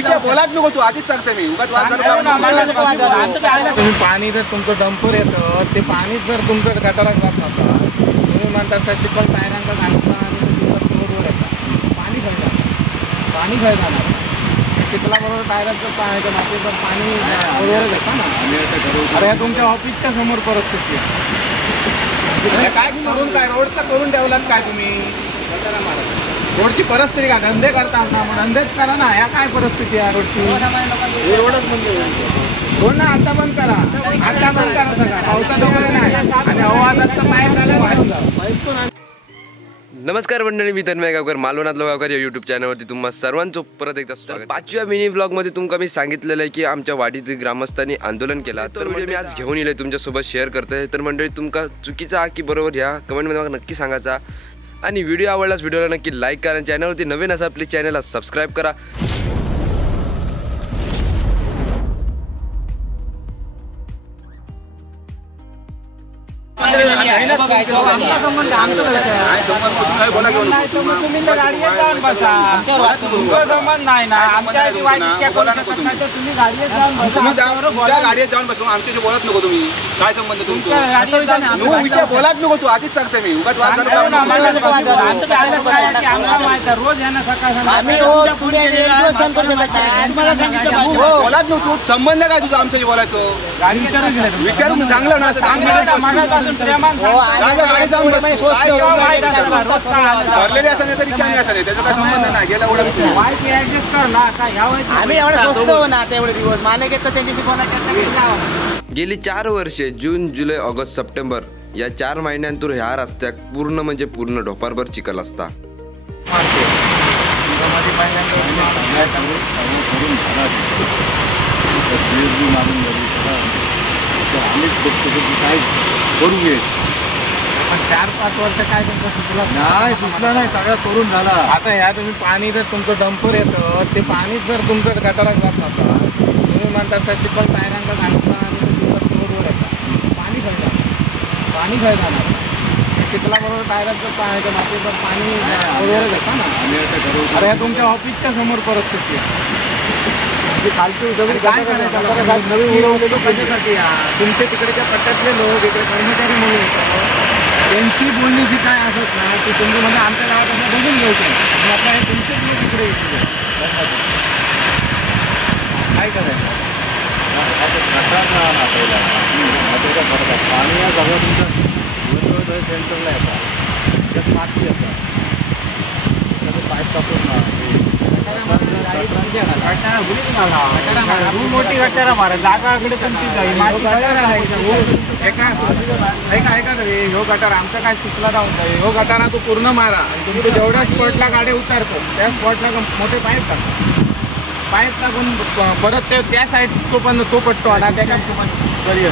विषय बोलाच नको तू आधीच सांगते मी उगाच तुम्ही पाणी जर तुमचं डंपर येतं ते पाणी जर तुमचं गटारात जात नसतं तुम्ही म्हणतात चिखल टायरांचा घालता आणि रोडवर येतात पाणी खाय जाणार चिखलाबरोबर टायरांचं पाण्याच्या मातीचं पाणी रोडवरच येतं ना. अरे तुमच्या ऑफिसच्या समोर परिस्थिती आहे काय करून काय रोडचा करून ठेवलात काय तुम्ही रोडची परिस्थिती का धंदे करता ना मग धंदेच करा ना. या काय परिस्थिती आहे रोडची रोडच बंद रोड ना आता बंद करा सगळं पावसात वगैरे नाही आणि आवाजात तर पाय झाला. नमस्कार मंडळी, मी तन्मय गावकर मालवणातलो गावकर या यूट्यूब चॅनलवरती तुम्हा सर्वांचं परत एकदा स्वागत. 5व्या मिनी ब्लॉगमध्ये तुमका मी सांगितलेलं आहे की आमच्या वाडीतील ग्रामस्थांनी आंदोलन केला तर मी आज घेऊन येईल तुमच्यासोबत शेअर करतोय. तर मंडळी तुमका चुकीचा की बरोबर ह्या कमेंटमध्ये मला नक्की सांगायचा आणि व्हिडिओ आवडल्यास व्हिडिओला नक्की लाईक करा. चॅनलवरती नवीन असा प्लीज चॅनलला सबस्क्राईब करा. गाडीत जाऊन बसू आमच्याशी बोलत नको तुम्ही. काय संबंध तुमचा विषय बोलाच नको तू आधीच सांगते मी उगाच बोलाच नको तू. संबंध काय तुझा आमच्याशी बोलायचं विचारून चांगलं ना भरलेली असं नाही तरी कमी असं नाही त्याचा काय संबंध नाही. गेल्या गेली 4 वर्षे जून जुलै ऑगस्ट सप्टेंबर या 4 महिन्यांतून ह्या रस्त्यात पूर्ण म्हणजे पूर्ण ढोपारभर चिखल असता. काय करू घे पण 4-5 वर्ष काय तुमचं सुचला नाही सुचलं नाही सगळं करून झाला. आता ह्या तुम्ही पाणी जर तुमचं डंपर येतं ते पाणी जर तुमचं गटारात जात नसतं तुम्ही म्हणतात चिखल टायरांचा घालता आणि रोडवर येतात पाणी खाय जाणार चिखलाबरोबर टायरांचं पाण्याच्या मातीचं पाणी रोडवरच येतं ना. अरे ह्या तुमच्या ऑफिसच्या समोर परिस्थिती आहे खालची सगळी नवीन उडवलेलो कशासाठी तुमच्या तिकडच्या पट्ट्यातले लोक इकडे कर्मचारी म्हणून येतात त्यांची बोलणीची काय असत ना की तुम्ही म्हणजे आमच्या गावात असं बघून घ्यायचं आणि आता हे तुमचेच लोक इकडे येतील काय करायचं पाणी या सगळं तुमचं सेंटरला येतात त्यात माती येतात पाईप टाकून मोठी गटारा मारा जागाकडे ह्यो गटार आमचा काय सुचला जाऊन जाईल. ह्यो गटारा तो पूर्ण मारा आणि तुम्ही जेवढ्या स्पॉटला गाडी उतारतो त्या स्पॉटला मोठे पाईप टाकून परत ते त्या साईड तो पण तो पट्टो आला त्या घरी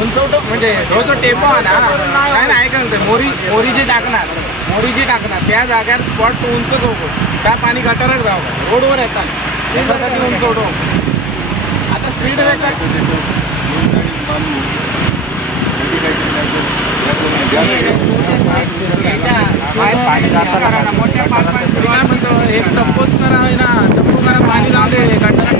उंचवतो म्हणजे जो टेपो आला काय नाही ऐका मोरी जी टाकणार त्या जाग्यात स्पॉट तो उंचच होतो त्या पाणी गटारात जावं रोडवर येतात त्याच्यासाठी उंचवतो. आता स्पीड काय म्हणतो एक टप्पोच करा आहे ना टप्पो करा पाणी लावले गटारात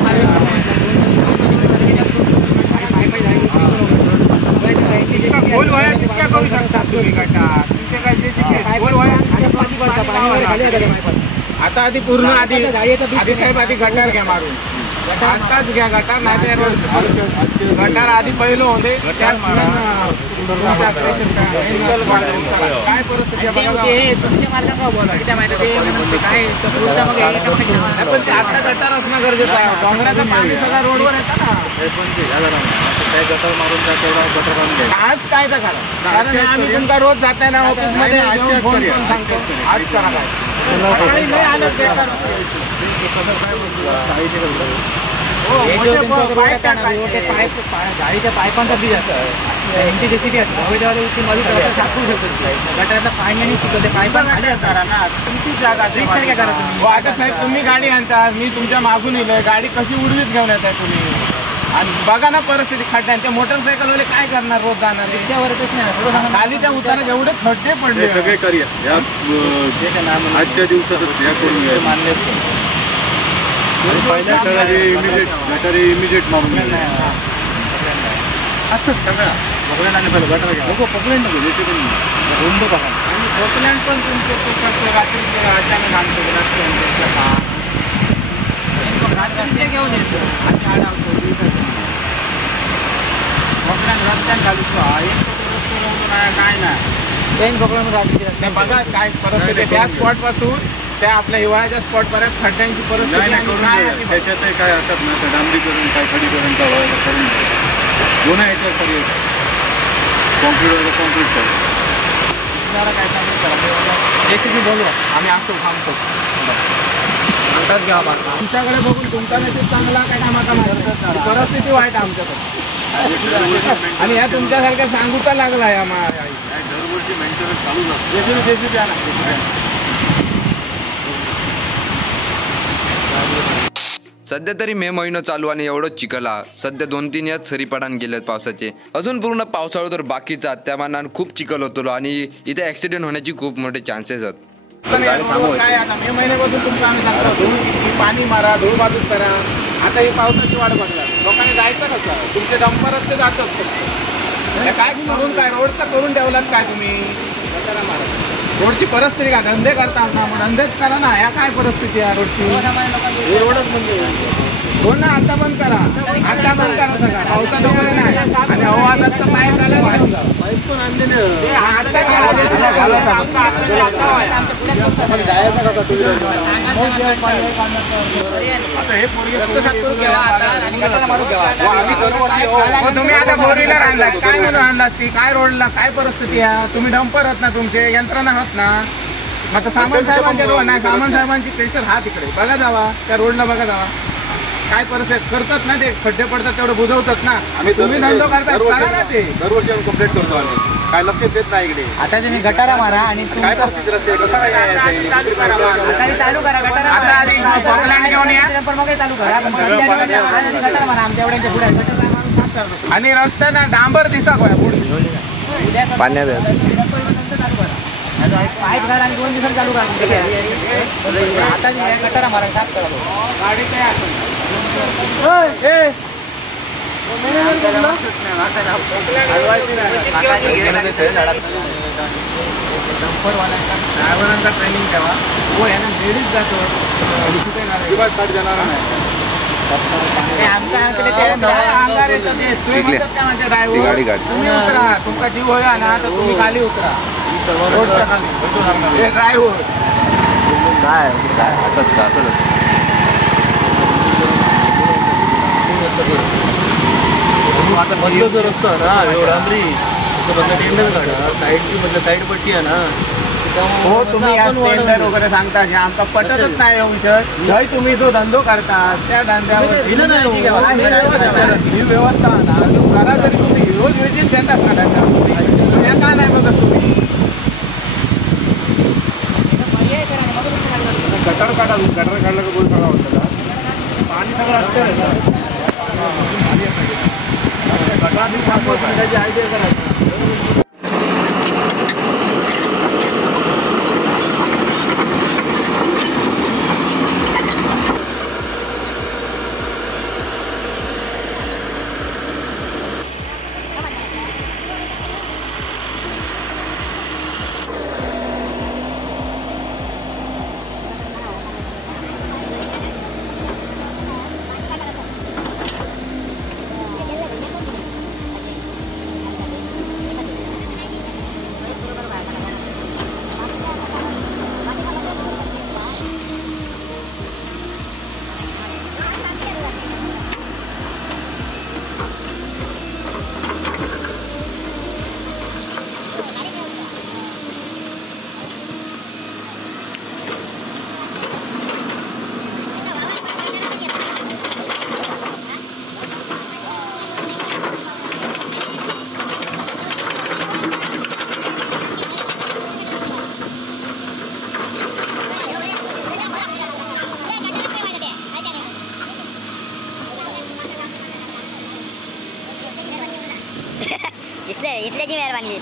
खोल वया तितक्या करू शकता तुम्ही गटार तुमचे काय आता आधी पूर्ण आधी साहेब आधी गटार घ्या मारून आताच घ्या गटार नाही गटार आधी पहिलं होते काय परिस्थिती आता गटार असणं गरजेचं आहे. डोंगराचं पाणी सगळं रोडवर येतं ना आज काय तर करा कारण आम्ही तुमचा रोज जाताय ना ऑफिस मध्ये आज करा गाडीच्या पाईपांचा बी असं एमटीजेसीबी असतं गटारातलं पाणी आणि ते पाईपा खाली असणार ना तुमची जागा काय करा तुम्ही. आता साहेब तुम्ही गाडी आणता मी तुमच्या मागून येलोय गाडी कशी उडवीत घेऊन येताय तुम्ही आणि बघा ना परिस्थिती खड्ड्यांच्या, मोटरसायकल वाले काय करणार रोज जाणार खालीच्या उतारा एवढे खड्डे पडले. सगळे कार्य आजच्या दिवसात मानले इमिजिएट मारून असंच सगळं पकडलं नको रुंद बघा. आणि पोकलँड पण तुमचे रात्री अचानक आणतो रात्री घेऊन येतो आणि आडावतो पोकलँड रस्त्यात घालतो काय नाही बघा काय परिस्थिती त्या स्पॉट पासून त्या आपल्या हिवाळ्याच्या स्पॉट पर्यंत खड्ड्यांची परिस्थिती. त्याच्यात काय असतात ना तर डांबरीकरण काय खडीकरण करून दोन याच्यात पर्याय कॉन्क्रीट काय जेसीबी बोलवा आम्ही असतो थांबतो घ्या तुमच्याकडे बघून तुमचा मेसेज चांगला काय कामाचा परिस्थिती वाईट आमच्याकडे आणि ह्या तुमच्यासारख्या सांगूचा लागला आहे आम्हाला दरवर्षी मेंटेनन्स चालूच असतो. जेसीबी सध्या तरी मे महिना चालू आणि एवढं चिखला सध्या 2-3 याच सरीपाडान गेलेत पावसाचे. अजून पूर्ण पावसाळा तर बाकीचा, त्या मानानं खूप चिखल होतो आणि इथे ऍक्सिडेंट होण्याची खूप मोठे चान्सेस आहेत. काय आता मे महिन्यापासून तुमचं आम्ही सांगतो धूळ पाणी मारा धूळ बाजूच करा. आता ही पावसाची वाट बघला लोकांनी जायचं कसं, तुमचे डंपर रस्ते जातात काय करून काय रोडचा करून ठेवलात काय तुम्ही मारा रोडची परिस्थिती का धंदे करता ना मग धंदेच करा ना. या काय परिस्थिती आहे रोडची रोडच बंद हो ना आता बंद करा आता बंद करा सगळं पावसात वगैरे नाही आणि आवाजात पाईप झालं पाईप पण आणले तुम्ही आता फोर व्हीलर आणला काय म्हणून आणलात ती काय रोडला काय परिस्थिती आहे. तुम्ही डंपर आहात ना तुमचे यंत्रणा आहात ना मग आता सामान साहेबांच्या रोड नाही सामान साहेबांची प्रेशर हा तिकडे बघा जावा त्या रोडला बघा जावा काय परिस्थिती करतात ना ते खड्डे पडतात तेवढं बुजवतात ना. तुम्ही धंदो करतात करा ना ते दरवर्षी आम्ही कंप्लेंट करतो आम्ही काय लक्ष देत नाही इकडे. आता तुम्ही गटारा मारा आणि काय परिस्थिती रस्ते कसा काय चालू करा गटारा घेऊन या मग चालू करा गटारा मारा आमच्या एवढ्यांच्या पुढे आणि रस्ता ना डांबर दिसा पुढे पाण्यात पाईप घाला आणि 2 दिवसांनी चालू करा. आता गटारा मारा साफ करा गाडी काय ड्रायव्हरांचा ट्रेनिंग ठेवा हो यांना लेडीज जातो कुठे जाणार नाही. तुम्ही उतरा तुमचा जीव होया ना तर तुम्ही खाली उतरा रोडच्या खाली ड्रायव्हर काय असंच आता मधलं जो रस्ता ना डांबरी टेंडर काढा साईडची मधलं साईड पट्टी आहे ना. हो तुम्ही टेंडर वगैरे सांगता जे आमचा पटतच नाही विषय तुम्ही जो धंदो करता त्या धंद्यावर ही व्यवस्था ना करा तरी तुम्ही रोज वेजीस देतात का धंद्यावर का नाही बघत तुम्ही गटर काढा गटर काढलं का बोल काढा होतं का पाणी सगळं असतं गटाची आयडिया करायची. इथल्याची मेहरबानी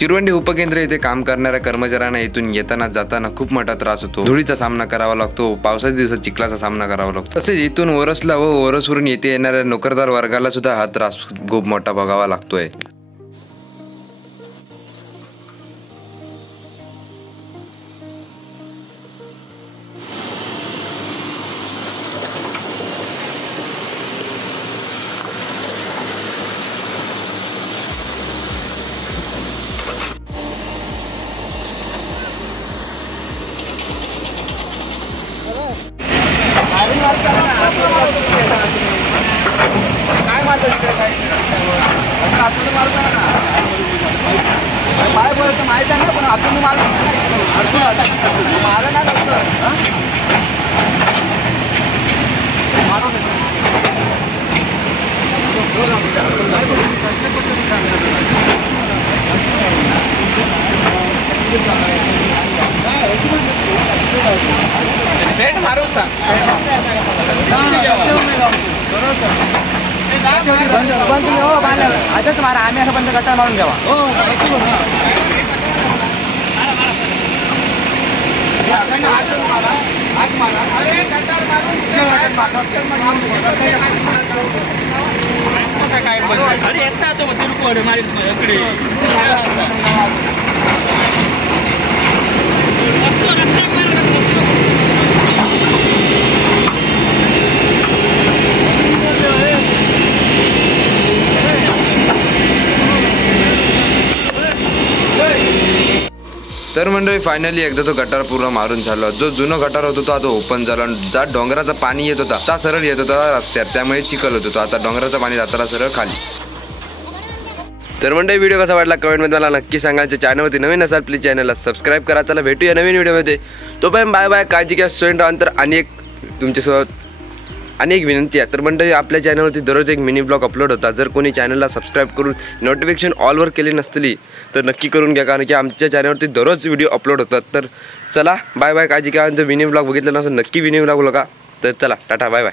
तिरुवंडी उपकेंद्र येथे काम करणाऱ्या कर्मचाऱ्यांना इथून येताना जाताना खूप मोठा त्रास होतो. धुळीचा सामना करावा लागतो, पावसाच्या दिवसात चिखलाचा सामना करावा लागतो. तसेच इथून ओरसला व ओरसवरून येथे येणाऱ्या नोकरदार वर्गाला सुद्धा हा त्रास खूप मोठा बघावा लागतोय. काय मारतं तिकडे काय आतून मारता ना पाय बोलत माहिती आहे ना पण आतून मारलं मारलं भेट मारू सांग बंद तुम्ही हो बांधलं आजच मारा आम्ही असं बंद गट्टा मारून घ्यावा अरे येता तो तिरुकोड मारी इकडे तर मंडळी फायनली एकदा तो गटार पूर्ण मारून झाला. जो जुना गटार होता तो आता ओपन झाला. ज्या डोंगराचा पाणी येत होता त्या सरळ येत होता रस्त्यावर, त्यामुळे चिखल होत होता. आता डोंगराचं पाणी जाताना सरळ खाली. तर मंडळी व्हिडिओ कसा वाटला कमेंटमध्ये मला नक्की सांगा. चॅनलवरती नवीन असाल प्लीज चॅनलला सबस्क्राईब करा. चला भेटूया नवीन व्हिडिओमध्ये. तोपर्यंत बाय बाय. काळजी घ्या. स्टुडंट अंतर आणि एक तुमच्यासोबत अनेक विनंती आहे. तर मंडळी आपल्या चॅनलवरती दररोज एक मिनी ब्लॉग अपलोड होता. जर कोणी चॅनलला सबस्क्राईब करून नोटिफिकेशन ऑलवर केली नसली तर नक्की करून घ्या, कारण की आमच्या चॅनलवरती दररोज व्हिडिओ अपलोड होतात. तर चला बाय बाय. काळजी घ्या. जर मिनी ब्लॉग बघितलं नसेल नक्की मिनी ब्लॉग बघा. तर चला टाटा बाय बाय.